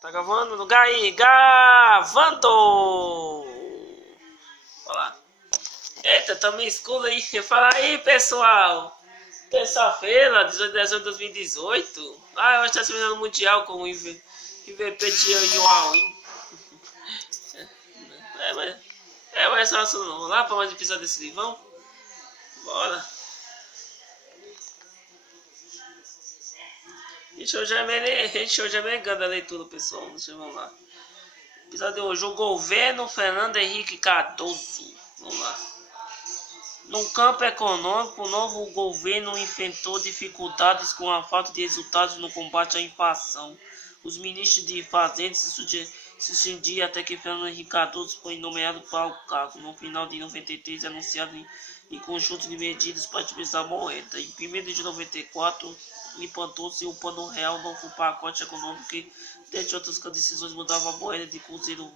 Tá gravando? Lugar aí, gravando! Olha lá. Eita, tamo escuro aí. Fala aí, pessoal. Terça-feira, 18 de dezembro de 2018. Ah, hoje tá se virando mundial com o IVP de 1-1. Mas só assunto. Vamos lá pra mais um episódio desse livão? Bora. Gente, hoje é negando a leitura, pessoal. Deixa eu ver lá. Episódio de hoje, o governo Fernando Henrique Cardoso. Vamos lá. No campo econômico, o novo governo enfrentou dificuldades com a falta de resultados no combate à inflação. Os ministros de Fazenda se suspendiam até que Fernando Henrique Cardoso foi nomeado para o cargo. No final de 93, anunciado em conjunto de medidas para estabilizar a moeda. Em 1º de 94, implantou-se o Plano Real, novo pacote econômico que, dentre outras decisões, mudava a moeda de cruzeiro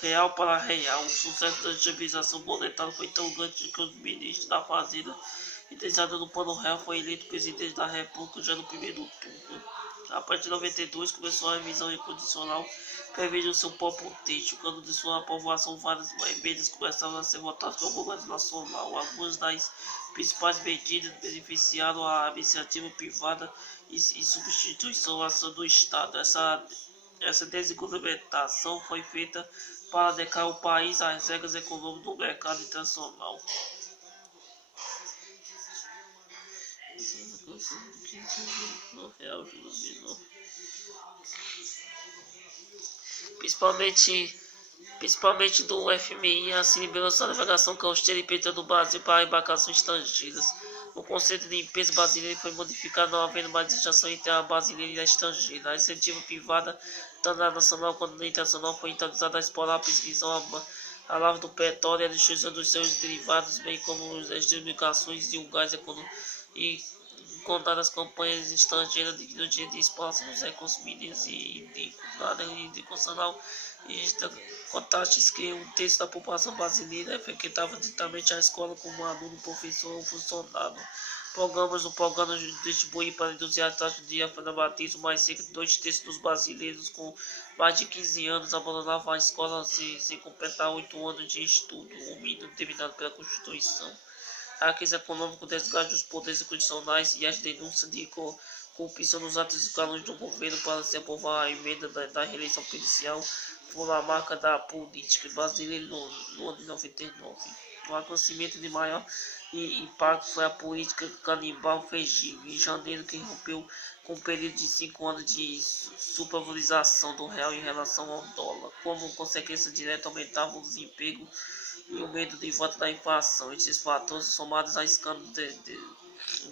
real para real. O sucesso da estabilização monetária foi tão grande que os ministros da Fazenda interessados no Plano Real foi eleito presidente da República já no primeiro turno. A partir de 92 começou a revisão incondicional prevendo seu próprio texto. Quando de sua aprovação, várias emendas começaram a ser votadas pelo governo nacional. Algumas das principais medidas beneficiaram a iniciativa privada e substituição à ação do Estado. Essa desregulamentação foi feita para adequar o país às regras econômicas do mercado internacional. Principalmente do FMI, assim liberou sua navegação costeira e petróleo do Brasil para embarcações estrangeiras. O conceito de empresa brasileira foi modificado, não havendo mais distinção entre a brasileira e a estrangeira. A iniciativa privada, tanto na nacional quanto na internacional, foi integrada a explorar a pesquisa, a lava do petróleo e a destruição dos seus derivados, bem como as comunicações de um gás econômico e contar as campanhas estrangeiras de exploração dos recursos mineiros e hídricos. Na área hidroconstitucional, contaste que um terço da população brasileira frequentava diretamente a escola como aluno, professor ou funcionário. Programas do programa distribuído para reduzir a taxa de analfabetismo, mais cerca de 2/3 dos brasileiros com mais de 15 anos abandonavam a escola sem completar 8 anos de estudo, o mínimo determinado pela Constituição. A crise econômica, o desgaste dos poderes constitucionais e as denúncias de corrupção nos atos escalões do governo para se aprovar a emenda da reeleição presidencial foram a marca da política brasileira no ano de 99. O acontecimento de maior impacto foi a política canibal Fegil, em janeiro, que rompeu com um período de 5 anos de supervalorização do real em relação ao dólar. Como consequência direta, aumentava o desemprego e o medo de volta da inflação. Esses fatores, somados a escândalos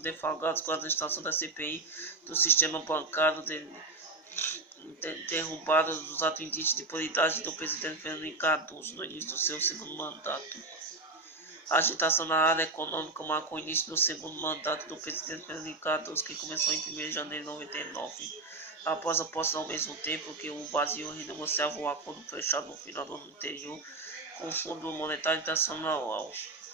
deflagrados com a administração da CPI do sistema bancário, derrubada dos atos indícios de prioridade do presidente Fernando Henrique Cardoso no início do seu segundo mandato. A agitação na área econômica marcou o início do segundo mandato do presidente Fernando Henrique Cardoso, que começou em 1º de janeiro de 99. Após a posse, ao mesmo tempo que o Brasil renegociava o acordo fechado no final do ano anterior com o Fundo Monetário Internacional.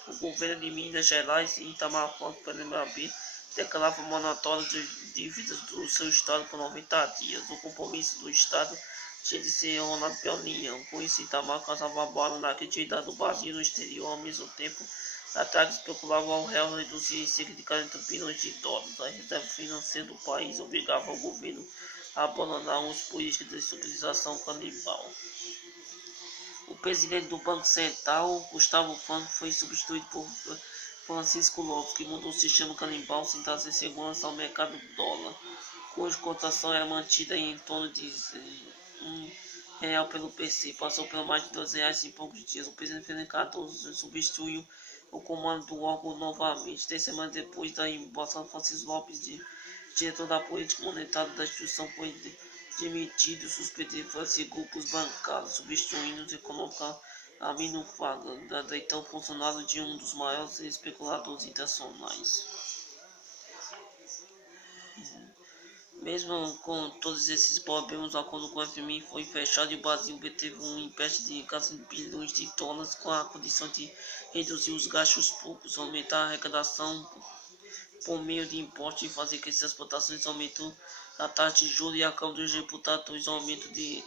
O governo de Minas Gerais e Itamar Franco, pelo MAB, declarava moratória de dívidas do seu Estado por 90 dias. O compromisso do Estado tinha de ser honrado pela União. Com isso, Itamar causava abalo na credibilidade do Brasil no exterior. Ao mesmo tempo, ataques especulavam ao real reduzir em cerca de 40 bilhões de dólares. A reserva financeira do país obrigava o governo a abandonar as políticas de estabilização canibal. O presidente do Banco Central, Gustavo Franco, foi substituído por Francisco Lopes, que mudou o sistema canibal sem trazer segurança ao mercado do dólar, cuja cotação era mantida em torno de R$1 pelo PC. Passou por mais de R$2 em poucos dias. O presidente Fernando Cardoso substituiu o comando do órgão novamente. 3 semanas depois da embaixada, Francisco Lopes, diretor da política monetária da instituição, foi demitido, suspendido pelos grupos bancários, substituindo os econômicos Amino Fraga, então funcionário de um dos maiores especuladores internacionais. Mesmo com todos esses problemas, o acordo com o FMI foi fechado e o Brasil obteve um empréstimo de 400 bilhões de dólares com a condição de reduzir os gastos públicos, aumentar a arrecadação por meio de impostos e fazer que essas exportações aumentam da tarde de julho, e a Câmara dos Deputados aumento de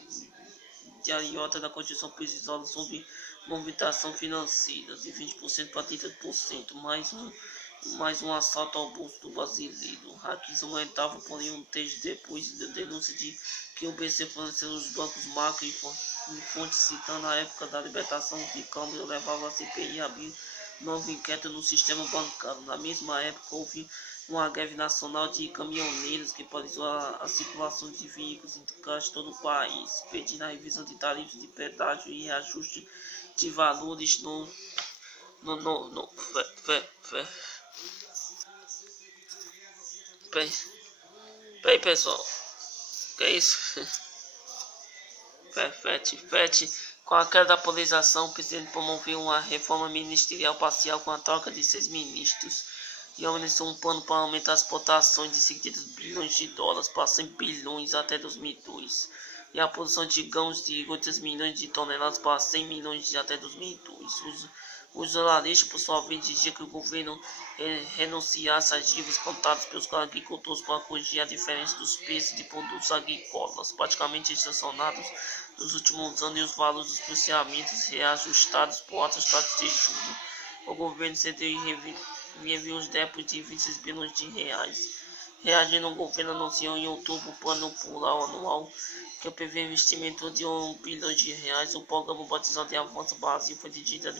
alíquota da Constituição precisada sobre movimentação financeira de 20% para 30%, mais um assalto ao bolso do brasileiro. Hackers aumentavam, porém, um texto depois da denúncia de que o BC forneceu os bancos macro e fontes citando a época da libertação de Câmara levava a CPI a abrir nova inquérito no sistema bancário. Na mesma época, houve uma greve nacional de caminhoneiros que paralisou a circulação de veículos em quase todo o país, pedindo a revisão de tarifas de pedágio e reajuste de valores no Peraí, pessoal, que é isso? Com a queda da polarização, o presidente promoveu uma reforma ministerial parcial com a troca de 6 ministros e aumentou um plano para aumentar as exportações de 50 bilhões de dólares para 100 bilhões até 2002 e a produção de grãos de 8 milhões de toneladas para 100 milhões até 2002. Os jornalistas, por sua vez, diziam que o governo renunciasse às dívidas contadas pelos agricultores para corrigir a diferença dos preços de produtos agrícolas, praticamente estacionados nos últimos anos, e os valores dos financiamentos reajustados por altas taxas de juros. O governo cedeu e reviu os débitos de 26 bilhões de reais. Reagindo, o governo anunciou em outubro o plano plural anual que prevê investimento de 1 bilhão de reais. O programa batizado de Avanço Brasil foi dirigido a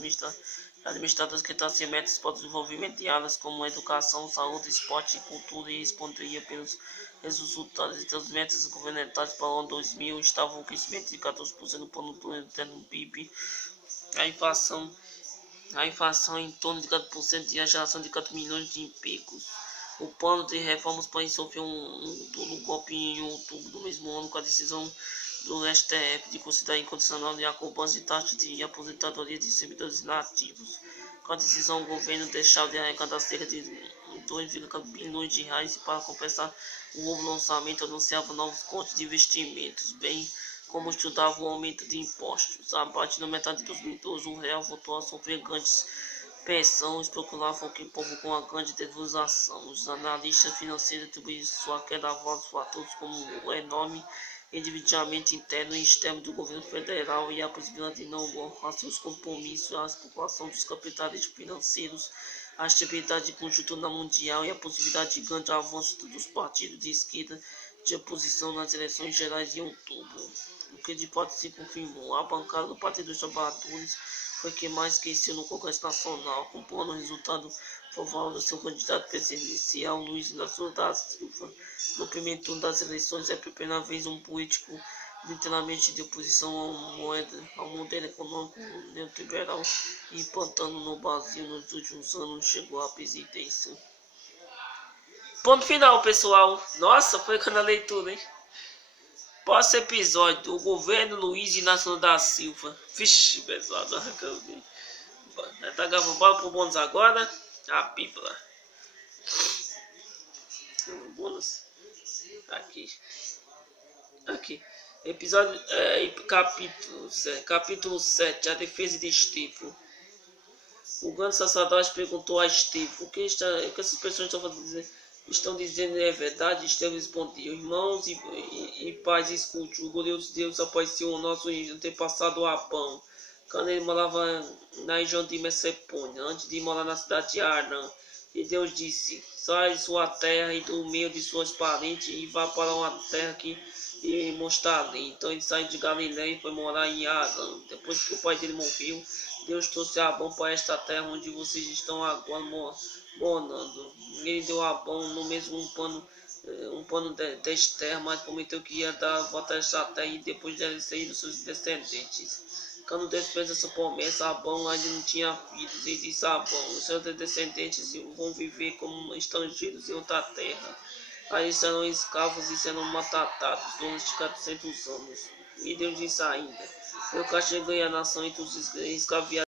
administradores que traçam metas para o desenvolvimento de áreas como educação, saúde, esporte e cultura, e responderia pelos resultados de suas metas governamentais para o ano 2000 estavam o crescimento de 14% no plano interno do PIB, a inflação em torno de 4% e a geração de 4 milhões de empregos. O plano de reformas, porém, sofreu um duro golpe em outubro do mesmo ano com a decisão do STF de considerar incondicional a cobrança de taxas de aposentadoria de servidores nativos. Com a decisão, o governo deixava de arrecadar cerca de 2,4 bilhões de reais para compensar o novo lançamento, anunciava novos cortes de investimentos, bem como estudava o aumento de impostos. A partir da metade de 2012, o real voltou a sofrer grandes pressões, especulavam que provocou uma grande desvalorização. Os analistas financeiros atribuíram sua queda a vários fatores, como o enorme endividamento interno e externo do governo federal e a possibilidade de não honrar seus compromissos, a especulação dos capitalistas financeiros, a estabilidade de conjuntura mundial e a possibilidade de grande avanço dos partidos de esquerda de oposição nas eleições gerais em outubro, o que de fato se confirmou. A bancada do Partido dos Trabalhadores foi quem mais cresceu no Congresso Nacional, compondo o resultado favorável do seu candidato presidencial, Luiz Inácio da Silva. No primeiro turno das eleições, é pela primeira vez um político literalmente de oposição ao modelo econômico neoliberal implantado no Brasil nos últimos anos chegou à presidência. Ponto final, pessoal. Nossa, foi com a leitura, hein? Próximo episódio, o governo Luiz Inácio da Silva. Vixe, pessoal, não acabei. Tá gravando, bora pro bônus agora. A Bíblia. Bônus. Aqui. Episódio, capítulo 7, a defesa de Estevão. O grande sacerdote perguntou a Estevão: o que essas pessoas estão dizendo é verdade? Estevão respondeu: irmãos e pais, escute, o glorioso Deus apareceu ao nosso antepassado Abão, quando ele morava na região de Mesopotâmia, antes de morar na cidade de Arã. E Deus disse: sai de sua terra e do meio de suas parentes e vá para uma terra que lhe mostrarei. Então ele saiu de Galiléia e foi morar em Arã. Depois que o pai dele morreu, Deus trouxe Abão para esta terra onde vocês estão agora morando. Ele deu a Abão no mesmo um pano desta terra, mas prometeu que ia dar a volta a esta terra e depois dele sair dos seus descendentes. Quando Deus fez essa promessa, Abão ainda não tinha filhos, e disse a Abão: os seus descendentes vão viver como estrangeiros em outra terra. Aí serão escravos e serão maltratados durante 400 anos. E Deus disse ainda: eu castigarei a nação entre os escravizados